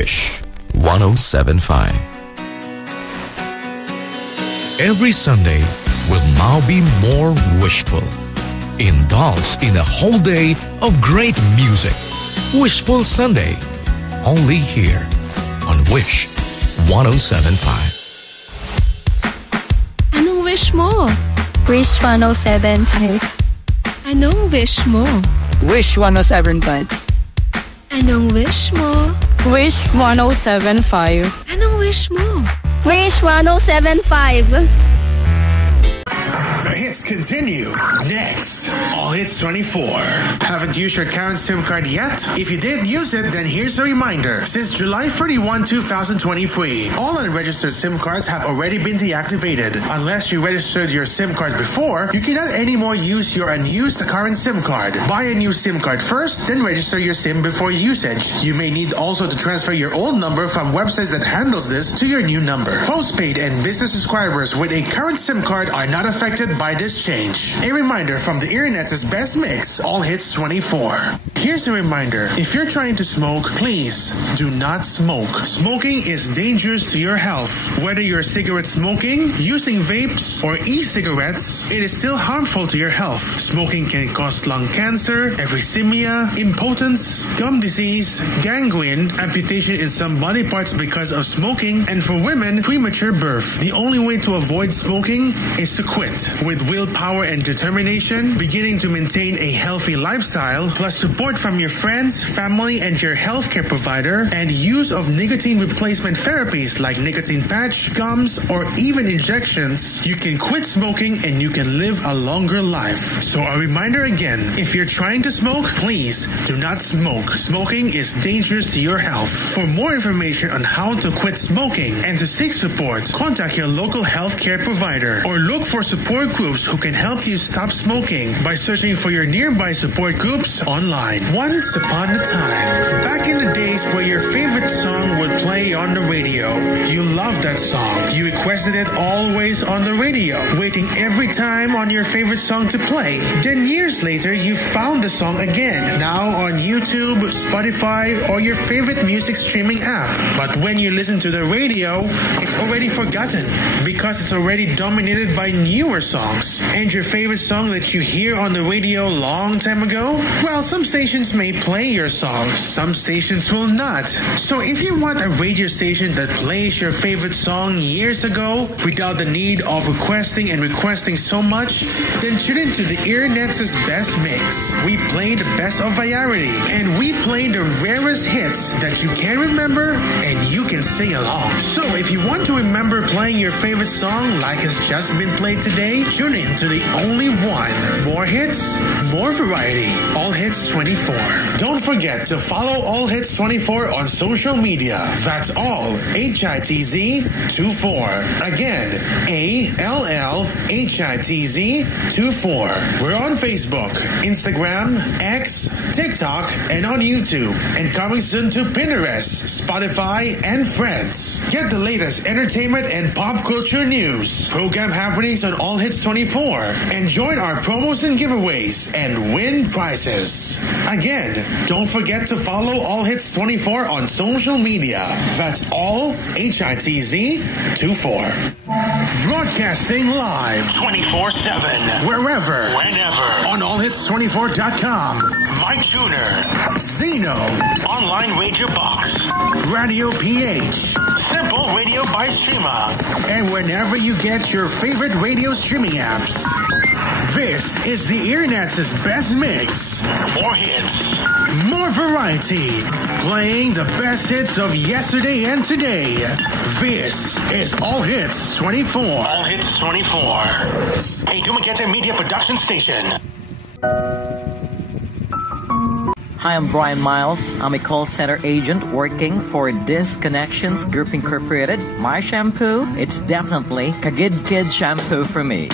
Wish 107.5. Every Sunday will now be more wishful. Indulge in a whole day of great music. Wishful Sunday. Only here on Wish 107.5. Anong wish mo? Wish 107.5. Anong wish mo? Wish 107.5. Anong wish mo? Wish 107.5. Anong wish mo? Wish 107.5. The hits continue. Next, All Hits 24. Haven't used your current SIM card yet? If you did use it, then here's a reminder. Since July 31, 2023, all unregistered SIM cards have already been deactivated. Unless you registered your SIM card before, you cannot anymore use your unused current SIM card. Buy a new SIM card first, then register your SIM before usage. You may need also to transfer your old number from websites that handles this to your new number. Postpaid and business subscribers with a current SIM card are not affected by this change. A reminder from the Internet's best mix, All Hits 24. Here's a reminder. If you're trying to smoke, please do not smoke. Smoking is dangerous to your health. Whether you're cigarette smoking, using vapes, or e-cigarettes, it is still harmful to your health. Smoking can cause lung cancer, emphysema, impotence, gum disease, gangrene, amputation in some body parts because of smoking, and for women, premature birth. The only way to avoid smoking is to quit. With willpower and determination, beginning to maintain a healthy lifestyle, plus support from your friends, family, and your healthcare provider, and use of nicotine replacement therapies like nicotine patch, gums, or even injections, you can quit smoking and you can live a longer life. So a reminder again, if you're trying to smoke, please do not smoke. Smoking is dangerous to your health. For more information on how to quit smoking and to seek support, contact your local healthcare provider or look for support groups who can help you stop smoking by searching for your nearby support groups online. Once upon a time, back in the days where your favorite song would play on the radio, you loved that song. You requested it always on the radio, waiting every time on your favorite song to play. Then years later, you found the song again, now on YouTube, Spotify, or your favorite music streaming app. But when you listen to the radio, it's already forgotten because it's already dominated by newer songs. And your favorite song that you hear on the radio long time ago? Well, some stations may play your songs, some stations will not. So if you want a radio station that plays your favorite song years ago without the need of requesting so much, then tune into the Internet's best mix. We play the best of variety, and we play the rarest hits that you can remember and you can sing along. So if you want to remember playing your favorite song like it's just been played today, tune in to the only one. More hits, more variety. All Hits 24. Don't forget to follow All Hits 24 on social media. That's all HITZ 24. Again, ALLHITZ 24. We're on Facebook, Instagram, X, TikTok, and on YouTube. And coming soon to Pinterest, Spotify, and Friends. Get the latest entertainment and pop culture news, program happenings on All Hits 24, and join our promos and giveaways and win prizes. Again, don't forget to follow All Hits 24 on social media. That's all HITZ 24. Broadcasting live 24/7. Wherever. Whenever. On allhits24.com. MyTuner. Zeno. Online Radio Box. Radio PH. Simple Radio by Streamer. And whenever you get your favorite radio streaming apps. This is the Internet's best mix. More hits. More variety. Playing the best hits of yesterday and today. This is All Hits 24. All Hits 24. A Dumaguete Media Production Station. Hi, I'm Brian Miles. I'm a call center agent working for Disconnections Group Incorporated. My shampoo, it's definitely Kagid Kid shampoo for me.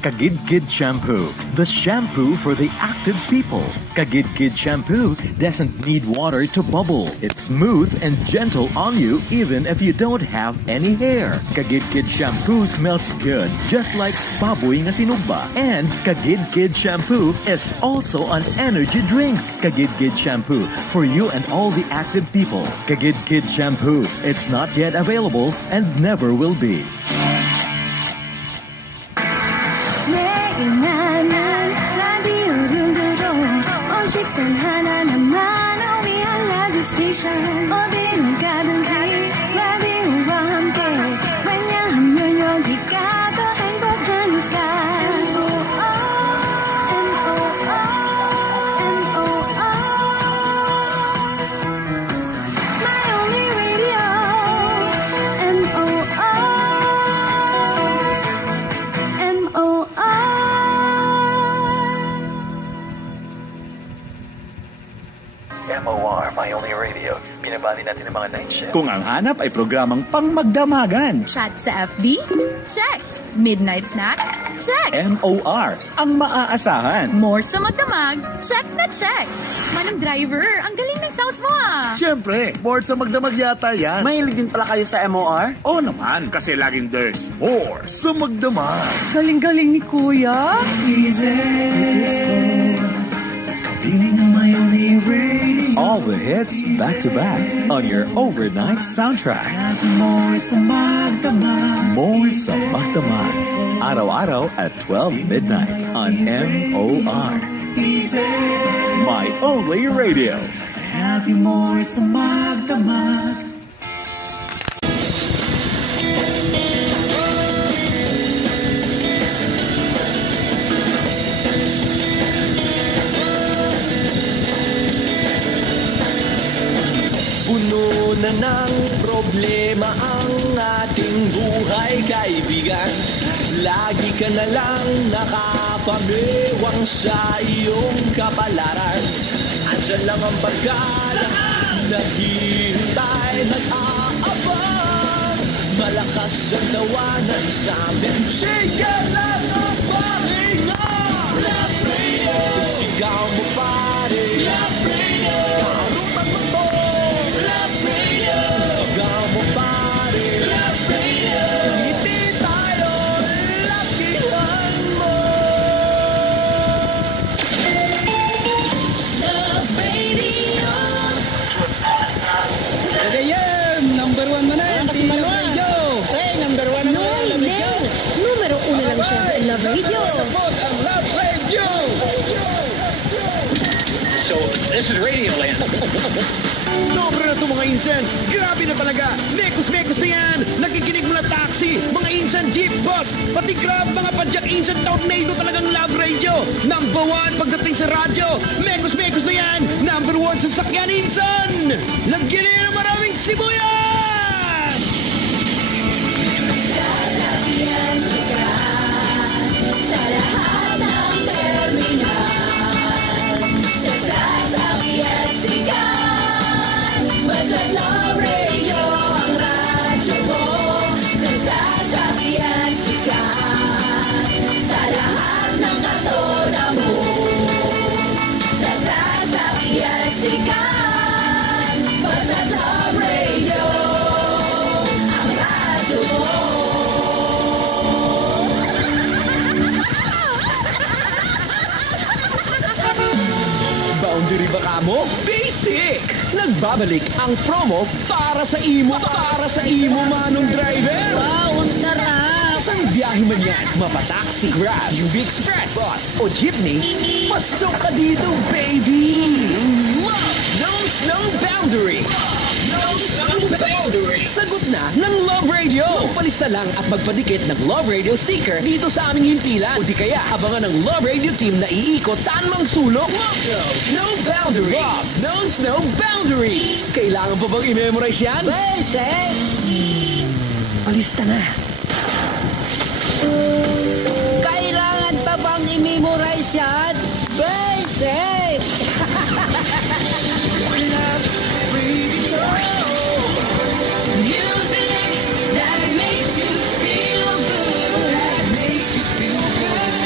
Kagid-Gid Shampoo, the shampoo for the active people. Kagid-Gid Shampoo doesn't need water to bubble. It's smooth and gentle on you even if you don't have any hair. Kagid-Gid Shampoo smells good, just like baboy nga sinugba. And Kagid-Gid Shampoo is also an energy drink. Kagid-Gid Shampoo for you and all the active people. Kagid-Gid Shampoo. It's not yet available and never will be. 식단 하나만 위한 라디오 스테이션 어디로 가든지 라디오와 함께 왜냐하면 여기가 더 행복하니까 My only radio M-O-R MOR, My Only Radio. Binabati natin ang mga night shift. Kung ang hanap ay programang pangmagdamagan. Chat sa FB? Check. Midnight snack? Check. MOR, ang maaasahan. More sa magdamag? Check na check. Manong driver, ang galing ng sounds mo ah. Siyempre, more sa magdamag yata yan. Mahilig din pala kayo sa MOR? Oo naman, kasi laging there's more sa magdamag. Galing-galing ni Kuya. All the hits back to back on your overnight soundtrack. More sa magdamag. More sa magdamag. Araw-araw at 12 midnight on MOR. My Only Radio. Happy more sa magdamag. Puno na ng problema ang ating buhay, kaibigan. Lagi ka na lang nakapamewang sa iyong kapalaran. Andyan lang ang barkada, naghihintay, nag-aabang. Malakas ang tawanan sa amin, sige lang ang pahinga. Love Radio, sigaw mo pare. Love Radio, karutan mo to. Love Radio, sigaw mo pare. Love Radio, hindi tayo lakihan mo. Love Radio. Again, number 1 mo na yan, si Love Radio. Hey, number 1 na yan, Love Radio. Numero 1 lang siya, Love Radio. Ang Love Radio. So, this is Radio Land. Sobra na ito mga insan. Grabe na talaga. Mekos-mekos na yan. Nakikinig mo na taxi, mga insan, jeep, bus, pati grab, mga padyak insan, tornado, talagang Love Radio. Number 1 pagdating sa radyo. Mekos-mekos na yan. Number 1 sa sakyan insan. Lagyan niyo ng maraming sibuyas. Sasakyan sikat sa lahat ng terminal. Sasakyan sikat, basta't Love Radio ang radyo mo. Sasakyan sikat sa lahat ng katona mo. Sasakyan sikat, basta't Love Radio ang radyo mo. Boundary ba ka mo? Basic! Nagbabalik ang promo para sa imo, manong driver. Wow, ang sarap! Sang biyahe man yan, mapataksi, Grab, UB Express, bus o jeepney, pasok ka dito, baby! Love knows no boundaries! Sagot na ng Love Radio! Magpalista lang at magpadikit ng Love Radio sticker dito sa aming himpilan. O di kaya, abangan ng Love Radio team na iikot saan mang sulok. Love knows no boundaries! Love knows no boundaries! Kailangan pa bang i-memorize yan? Basic! Palista na! Kailangan pa bang i-memorize yan? Basic! Music that makes you feel good, that makes you feel good.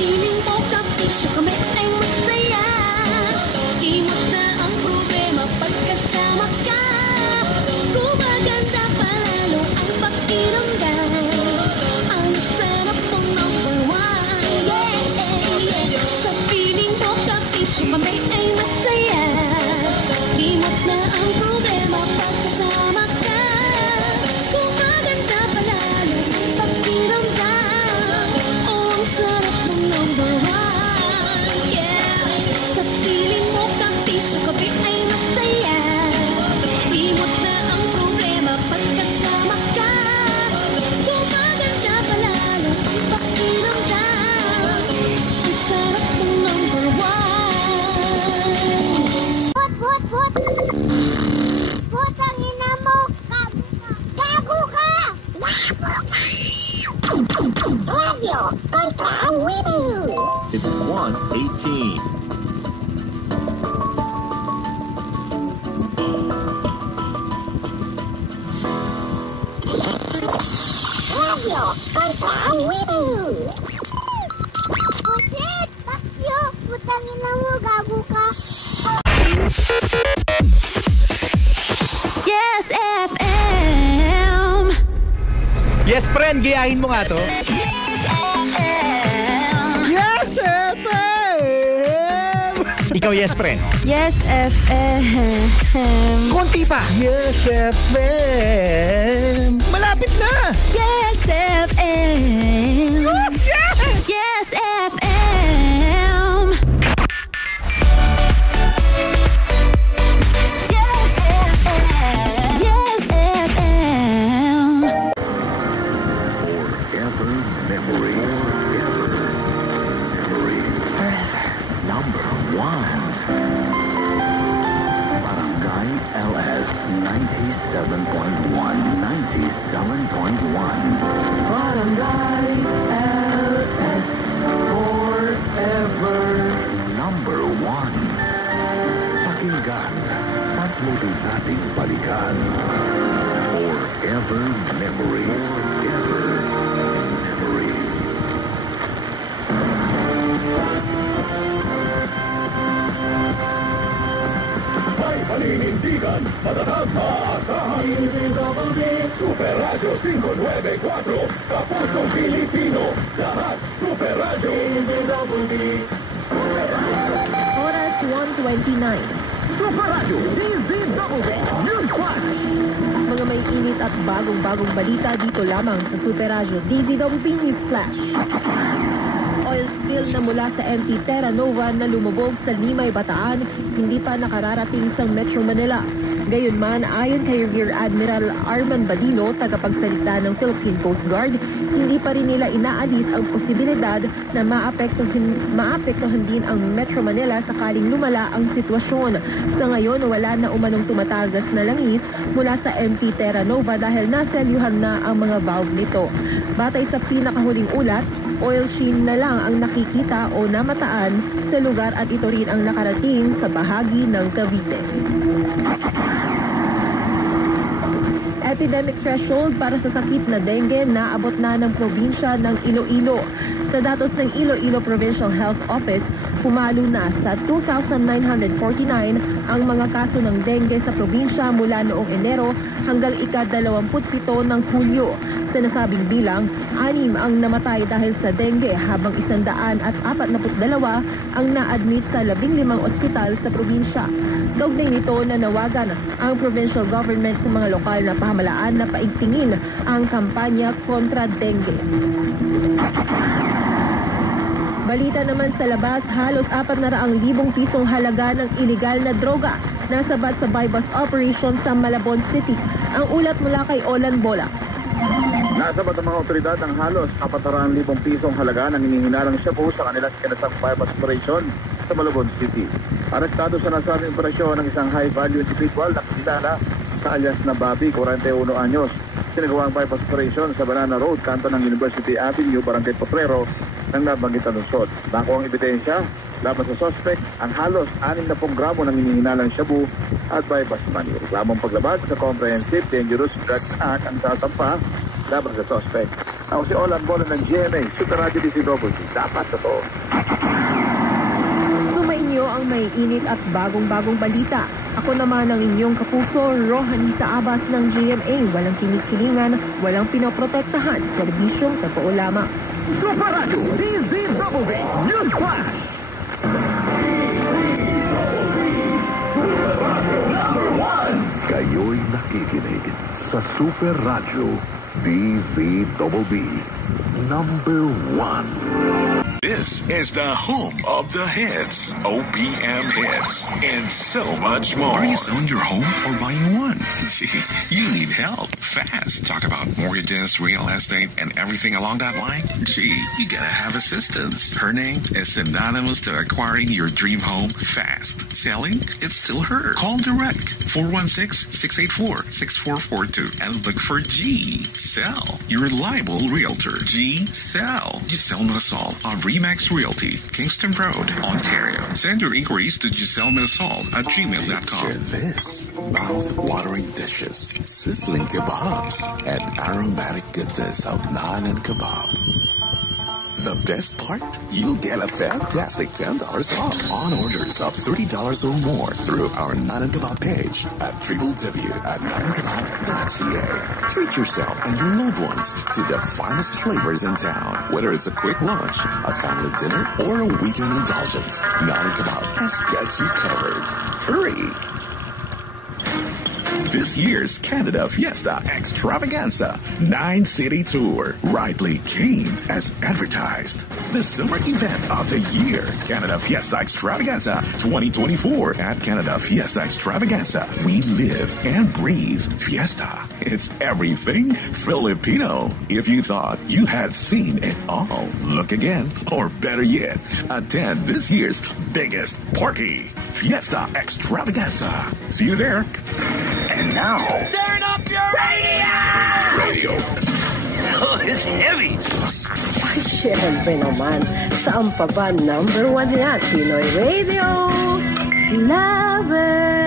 piling mo kapisyo kami ay masaya. Limot na ang problema pagkasama ka. Gumaganda palalo ang pakiramdam. Ang sarap mong number one. Yeah. Sa piling mo kapisyo kami ay masaya. Limot na ang problema pagkasama ka. Gumaganda palalo ang pakiramdam. Oh, ang sarap mong number one. Yeah. Sa piling mo kapisyo kami ay masaya. Limot na ang problema pagkasama ka. Gumaganda palalo ang pakiramdam. Ang sarap mong number one. Put! Putang ina mo! Gago ka! Radio Contra winning! It's 1:18. Radio Contra winning! Pusit! Bakyo! Putang ina mo! Gago ka! Yes, FM! Yes, friend, gayahin mo nga to. Yes, FM! Ikaw, yes, friend. Yes, FM. Konti pa. Yes, FM. Malapit na. Yes, FM. Yes! Yes, FM! Yes, FM! Yes, FM! Forever memory. Number 1. Barangay LS 97.1. 97.1. Barangay LS forever. Number 1. Pakinggan at muling nating balikan. Forever memory. Forever memory. May paninindigan, matatag maasahan. Super Radio 594, Kapusong Pilipino, lahat Super Radio. Oras 1:29. Super Radio, DZWB, News Flash. Mga may init at bagong-bagong balita dito lamang sa Super Radio DZWB News Flash. Oil spill na mula sa MT Terra Nova na lumubog sa Limay, Bataan, hindi pa nakararating sa Metro Manila. Gayunman, ayon kay Rear Admiral Arman Badino, tagapagsalita ng Philippine Coast Guard, hindi pa rin nila inaalis ang posibilidad na maapektuhan din ang Metro Manila sakaling lumala ang sitwasyon. Sa ngayon, wala na umanong tumatagas na langis mula sa MT Terra Nova dahil naselyuhan na ang mga valve nito. Batay sa pinakahuling ulat, oil sheen na lang ang nakikita o namataan sa lugar at ito rin ang nakarating sa bahagi ng Cavite. Epidemic threshold para sa sakit na dengue naabot na ng probinsya ng Iloilo. Sa datos ng Iloilo Provincial Health Office, pumalo na sa 2,949 ang mga kaso ng dengue sa probinsya mula noong Enero hanggang ika-27 ng Hulyo. Sa nasabing bilang, 6 ang namatay dahil sa dengue habang 142 ang na-admit sa 15 ospital sa probinsya. Kaugnay nito, nanawagan ang provincial government sa mga lokal na pamahalaan na paigtingin ang kampanya kontra dengue. Balita naman sa labas, halos 400,000 pisong halaga ng iligal na droga nasabat sa bypass operation sa Malabon City. Ang ulat mula kay Olan Bola. Nasabat ang mga otoridad ang halos 400,000 pisong halaga ng hinihinalang shabu sa kanilang kinasang bypass operation sa Malabon City. Arestado sa nasabing operasyon ng isang high-value individual na kakilala sa alias na Bobby, 41 anyos. Sinagawang bypass operation sa Banana Road, kanto ng University Avenue, Barangay Potrero, ng nabanggit na lungsod. Nakuha ang ebidensya laban sa suspect ang halos 60 gramo ng hinihinalang shabu at bypass money. Reklamong paglabag sa Comprehensive Dangerous Drugs Act ang sasampa laban sa suspect. Ako si Ola Bola ng GMA, Super Radio DZWB. Dapat totoo. Sumainyo ang may init at bagong-bagong balita. Ako naman ang inyong kapuso, Rohanita Abbas ng GMA. Walang pinigsilingan, walang pinoprotektahan. Serbisyong totoo lamang. Super Radio DZWB News Flash. Kayo'y nakikinig sa Super Radio DZWB number 1. This is the home of the hits, OPM hits, and so much more. Are you selling your home or buying one? Gee, you need help fast. Talk about mortgages, real estate, and everything along that line? Gee, you gotta have assistance. Her name is synonymous to acquiring your dream home fast. Selling? It's still her. Call direct 416-684-6442 and look for G. Sell. Your reliable realtor. G. Sell. Giselle Mirasol on Remax Realty, Kingston Road, Ontario. Send your inquiries to GiselleMirasol@gmail.com. Picture this. Mouth-watering dishes, sizzling kebabs, and aromatic goodness of naan and kebab. The best part? You'll get a fantastic $10 off on orders of $30 or more through our Naan and Kebab page at www.naanandkebab.ca. Treat yourself and your loved ones to the finest flavors in town. Whether it's a quick lunch, a family dinner, or a weekend indulgence, Naan and Kebab has got you covered. Hurry! This year's Canada Fiesta Extravaganza 9-City Tour rightly came as advertised. The summer event of the year, Canada Fiesta Extravaganza 2024 at Canada Fiesta Extravaganza. We live and breathe Fiesta. It's everything Filipino. If you thought you had seen it all, look again, or better yet, attend this year's biggest party, Fiesta Extravaganza. See you there. And now, turn up your radio! Oh, it's heavy! Siyempre naman, saan pa ba number 1 yan? Pinoy Radio Lover!